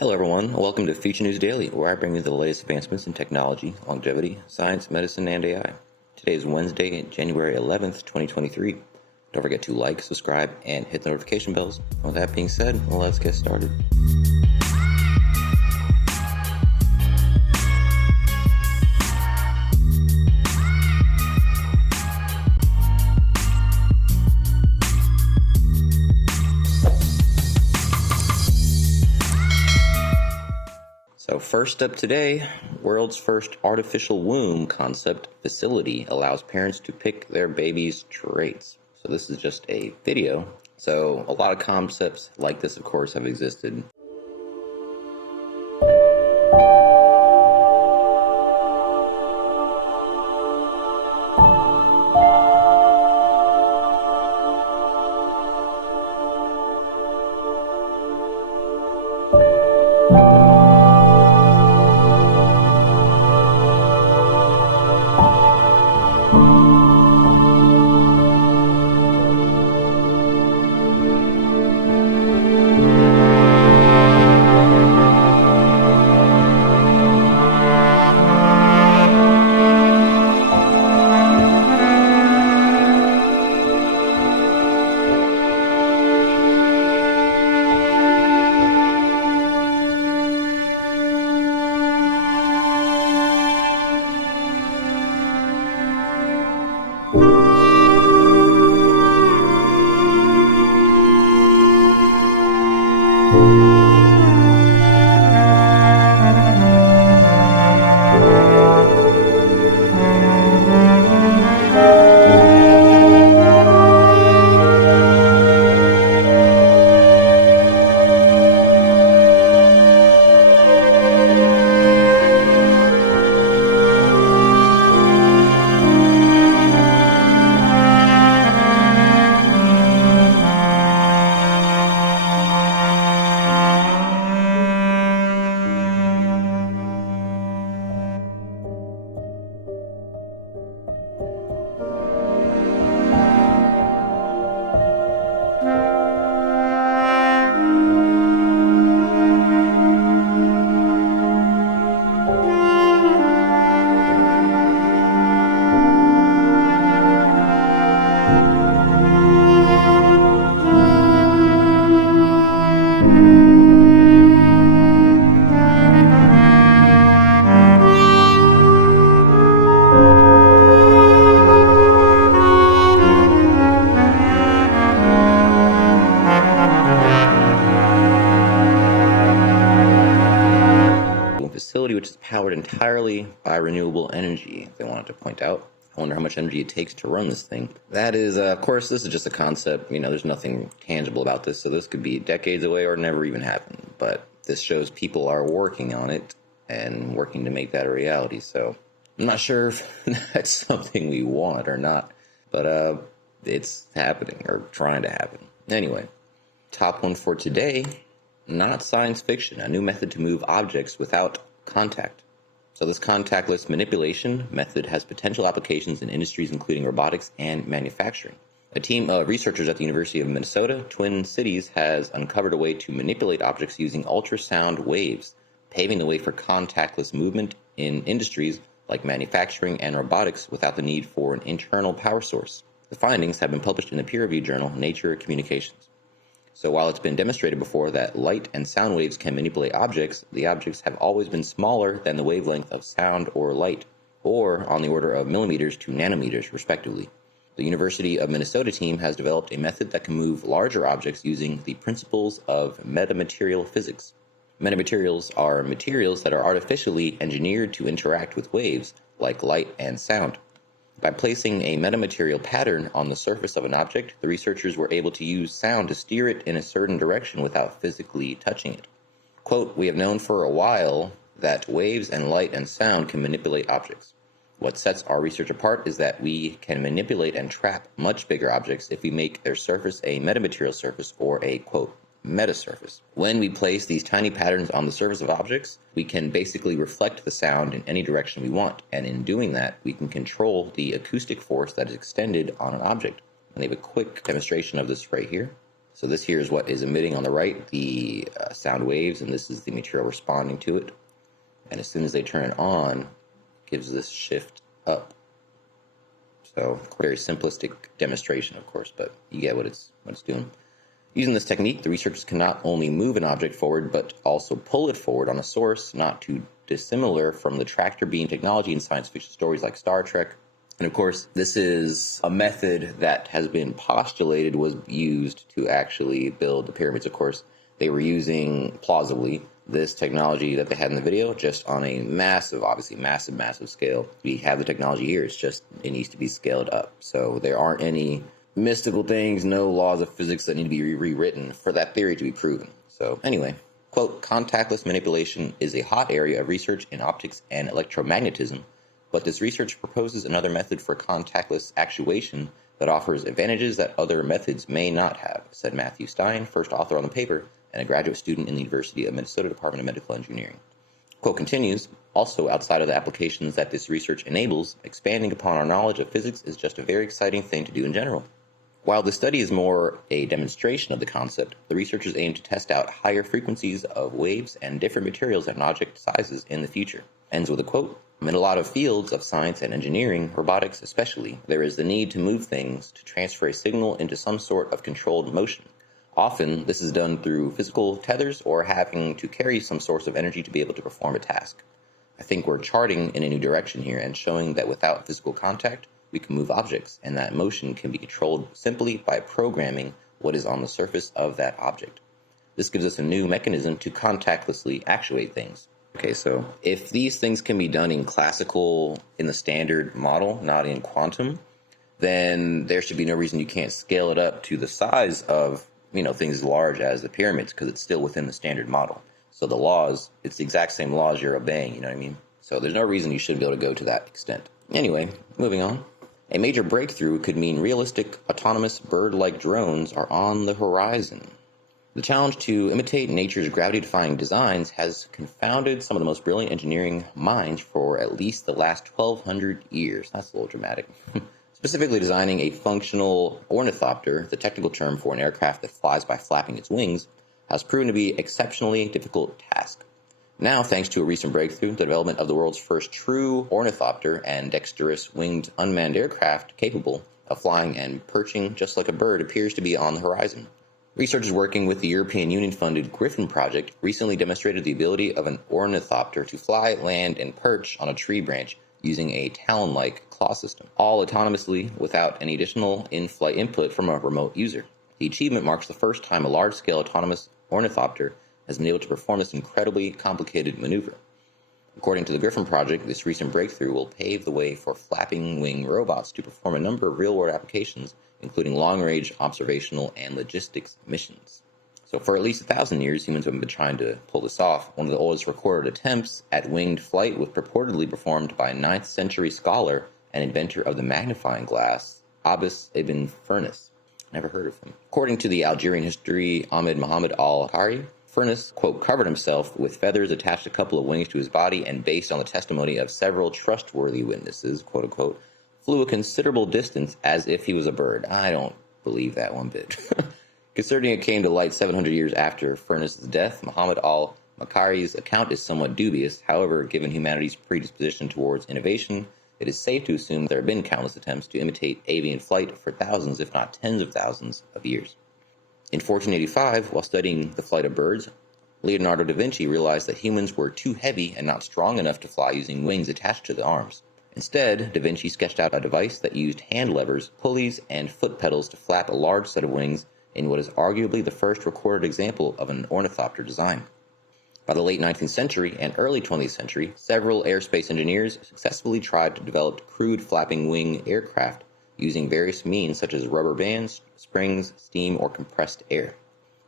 Hello everyone, and welcome to Future News Daily, where I bring you the latest advancements in technology, longevity, science, medicine, and AI. Today is Wednesday, January 11th, 2023. Don't forget to like, subscribe, and hit the notification bells. With that being said, let's get started. So first up today, world's first artificial womb concept facility allows parents to pick their baby's traits. So this is just a video. So a lot of concepts like this, of course, have existed. Facility which is powered entirely by renewable energy, they wanted to point out. I wonder how much energy it takes to run this thing. That is, of course, this is just a concept. There's nothing tangible about this, so this could be decades away or never even happen. But this shows people are working on it and working to make that a reality. So I'm not sure if that's something we want or not, but it's happening or trying to happen. Anyway, top one for today, not science fiction, a new method to move objects without contact. So this contactless manipulation method has potential applications in industries including robotics and manufacturing. A team of researchers at the University of Minnesota, Twin Cities, has uncovered a way to manipulate objects using ultrasound waves, paving the way for contactless movement in industries like manufacturing and robotics without the need for an internal power source. The findings have been published in the peer-reviewed journal Nature Communications. So while it's been demonstrated before that light and sound waves can manipulate objects, the objects have always been smaller than the wavelength of sound or light, or on the order of millimeters to nanometers, respectively. The University of Minnesota team has developed a method that can move larger objects using the principles of metamaterial physics. Metamaterials are materials that are artificially engineered to interact with waves, like light and sound. By placing a metamaterial pattern on the surface of an object, the researchers were able to use sound to steer it in a certain direction without physically touching it. Quote, "We have known for a while that waves and light and sound can manipulate objects. What sets our research apart is that we can manipulate and trap much bigger objects if we make their surface a metamaterial surface or a, quote, metasurface. When we place these tiny patterns on the surface of objects, we can basically reflect the sound in any direction we want, and in doing that, we can control the acoustic force that is extended on an object. And they have a quick demonstration of this right here. So this here is what is emitting on the right, the sound waves, and this is the material responding to it. And as soon as they turn it on, it gives this shift up. So very simplistic demonstration, of course, but you get what it's doing. Using this technique, the researchers can not only move an object forward, but also pull it forward on a source not too dissimilar from the tractor beam technology in science fiction stories like Star Trek. And of course, this is a method that has been postulated was used to actually build the pyramids. Of course, they were using, plausibly, this technology that they had in the video, just on a massive, obviously massive scale. We have the technology here, it's just, it needs to be scaled up. So there aren't any mystical things, no laws of physics that need to be rewritten for that theory to be proven. So anyway, quote, contactless manipulation is a hot area of research in optics and electromagnetism, but this research proposes another method for contactless actuation that offers advantages that other methods may not have, said Matthew Stein, first author on the paper and a graduate student in the University of Minnesota Department of Medical Engineering. Quote continues, also outside of the applications that this research enables, expanding upon our knowledge of physics is just a very exciting thing to do in general. While the study is more a demonstration of the concept, the researchers aim to test out higher frequencies of waves and different materials and object sizes in the future. Ends with a quote, in a lot of fields of science and engineering, robotics especially, there is the need to move things to transfer a signal into some sort of controlled motion. Often, this is done through physical tethers or having to carry some source of energy to be able to perform a task. I think we're charting in a new direction here and showing that without physical contact, we can move objects, and that motion can be controlled simply by programming what is on the surface of that object. This gives us a new mechanism to contactlessly actuate things. Okay, so if these things can be done in the standard model, not in quantum, then there should be no reason you can't scale it up to the size of, things as large as the pyramids, because it's still within the standard model. So the laws, it's the exact same laws you're obeying, you know what I mean? So there's no reason you shouldn't be able to go to that extent. Anyway, moving on. A major breakthrough could mean realistic autonomous bird-like drones are on the horizon. The challenge to imitate nature's gravity-defying designs has confounded some of the most brilliant engineering minds for at least the last 1,200 years. That's a little dramatic. Specifically designing a functional ornithopter, the technical term for an aircraft that flies by flapping its wings, has proven to be an exceptionally difficult task. Now, thanks to a recent breakthrough, the development of the world's first true ornithopter and dexterous winged unmanned aircraft capable of flying and perching just like a bird appears to be on the horizon. Researchers working with the European Union-funded Griffin project recently demonstrated the ability of an ornithopter to fly, land, and perch on a tree branch using a talon-like claw system, all autonomously without any additional in-flight input from a remote user. The achievement marks the first time a large-scale autonomous ornithopter has been able to perform this incredibly complicated maneuver. According to the Griffin project, this recent breakthrough will pave the way for flapping wing robots to perform a number of real-world applications, including long-range observational and logistics missions. So for at least 1,000 years, humans have been trying to pull this off. One of the oldest recorded attempts at winged flight was purportedly performed by a 9th century scholar and inventor of the magnifying glass, Abbas ibn Firnas. Never heard of him. According to the Algerian history Ahmed Mohammed al-Khari, Firnas, quote, covered himself with feathers, attached a couple of wings to his body, and based on the testimony of several trustworthy witnesses, quote unquote, flew a considerable distance as if he was a bird. I don't believe that one bit. Concerning it came to light 700 years after Firnas' death, Muhammad al-Makkari's account is somewhat dubious. However, given humanity's predisposition towards innovation, it is safe to assume there have been countless attempts to imitate avian flight for thousands, if not tens of thousands, of years. In 1485, while studying the flight of birds, Leonardo da Vinci realized that humans were too heavy and not strong enough to fly using wings attached to the arms. Instead, Da Vinci sketched out a device that used hand levers, pulleys, and foot pedals to flap a large set of wings in what is arguably the first recorded example of an ornithopter design. By the late 19th century and early 20th century, several aerospace engineers successfully tried to develop crude flapping wing aircraft using various means such as rubber bands, springs, steam, or compressed air.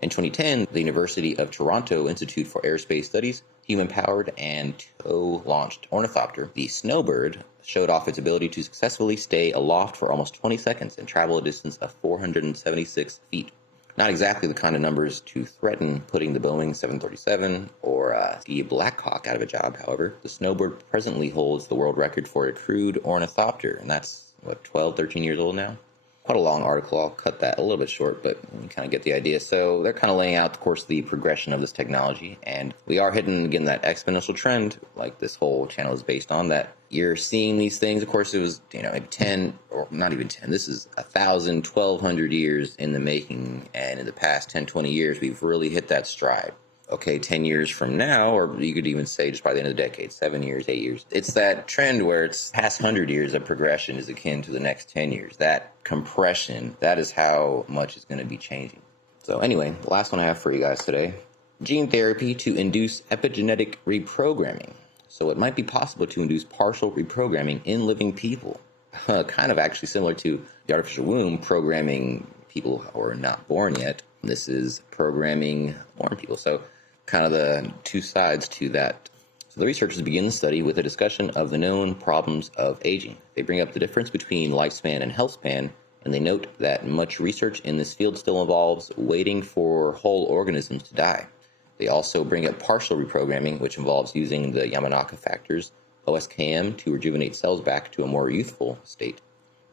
In 2010, the University of Toronto Institute for Aerospace Studies human-powered and tow-launched ornithopter, the Snowbird, showed off its ability to successfully stay aloft for almost 20 seconds and travel a distance of 476 feet. Not exactly the kind of numbers to threaten putting the Boeing 737 or the Black Hawk out of a job, however. The Snowbird presently holds the world record for a crude ornithopter, and that's, 12, 13 years old now? Quite a long article. I'll cut that a little bit short, but you kind of get the idea. So they're kind of laying out, of course, the progression of this technology. And we are hitting, again, that exponential trend, like this whole channel is based on, that you're seeing these things. Of course, it was, maybe 10, or not even 10. This is 1,000, 1,200 years in the making. And in the past 10, 20 years, we've really hit that stride. Okay, 10 years from now, or you could even say just by the end of the decade, 7 years, 8 years. It's that trend where it's past 100 years of progression is akin to the next 10 years. That compression, that is how much is going to be changing. So anyway, the last one I have for you guys today, gene therapy to induce epigenetic reprogramming. So it might be possible to induce partial reprogramming in living people. Kind of actually similar to the artificial womb programming people who are not born yet. This is programming born people. So kind of the two sides to that. So the researchers begin the study with a discussion of the known problems of aging. They bring up the difference between lifespan and health span, and they note that much research in this field still involves waiting for whole organisms to die. They also bring up partial reprogramming, which involves using the Yamanaka factors, OSKM, to rejuvenate cells back to a more youthful state.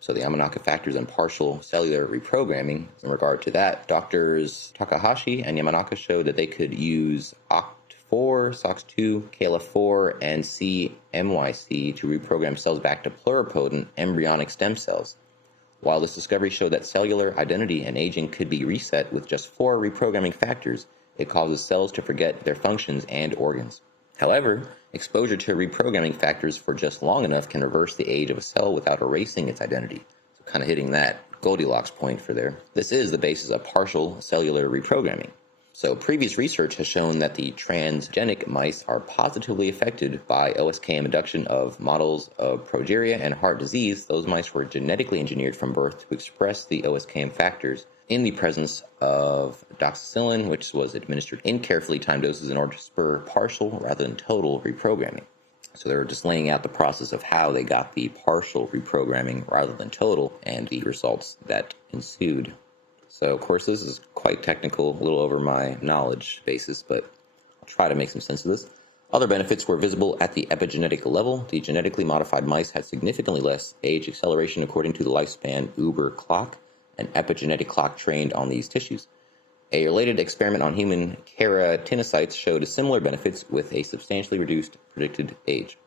So the Yamanaka factors and partial cellular reprogramming, in regard to that, Doctors Takahashi and Yamanaka showed that they could use OCT4, SOX2, KLF4, and CMYC to reprogram cells back to pluripotent embryonic stem cells. While this discovery showed that cellular identity and aging could be reset with just 4 reprogramming factors, it causes cells to forget their functions and organs. However, exposure to reprogramming factors for just long enough can reverse the age of a cell without erasing its identity. So kind of hitting that Goldilocks point for there. This is the basis of partial cellular reprogramming. So previous research has shown that the transgenic mice are positively affected by OSKM induction of models of progeria and heart disease. Those mice were genetically engineered from birth to express the OSKM factors in the presence of doxycycline, which was administered in carefully timed doses in order to spur partial rather than total reprogramming. So they were just laying out the process of how they got the partial reprogramming rather than total, and the results that ensued. So, of course, this is quite technical, a little over my knowledge basis, but I'll try to make some sense of this. Other benefits were visible at the epigenetic level. The genetically modified mice had significantly less age acceleration according to the lifespan Uber clock, an epigenetic clock trained on these tissues. A related experiment on human keratinocytes showed similar benefits with a substantially reduced predicted age.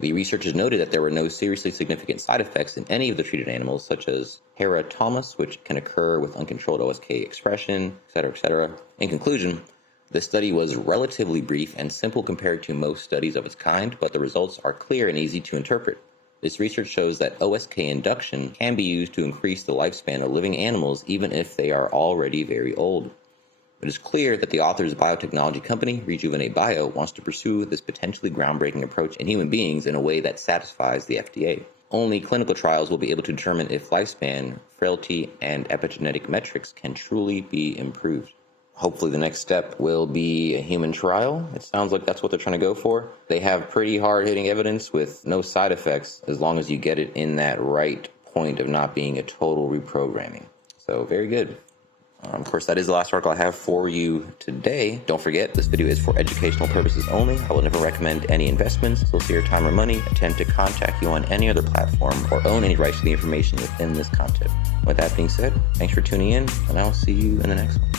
The researchers noted that there were no seriously significant side effects in any of the treated animals, such as keratomas, which can occur with uncontrolled OSK expression, etc., etc. In conclusion, the study was relatively brief and simple compared to most studies of its kind, but the results are clear and easy to interpret. This research shows that OSK induction can be used to increase the lifespan of living animals even if they are already very old. It is clear that the author's biotechnology company, Rejuvenate Bio, wants to pursue this potentially groundbreaking approach in human beings in a way that satisfies the FDA. Only clinical trials will be able to determine if lifespan, frailty, and epigenetic metrics can truly be improved. Hopefully the next step will be a human trial. It sounds like that's what they're trying to go for. They have pretty hard-hitting evidence with no side effects as long as you get it in that right point of not being a total reprogramming. So very good. Of course, that is the last article I have for you today. Don't forget, this video is for educational purposes only. I will never recommend any investments, associate your time or money, attempt to contact you on any other platform, or own any rights to the information within this content. With that being said, thanks for tuning in, and I will see you in the next one.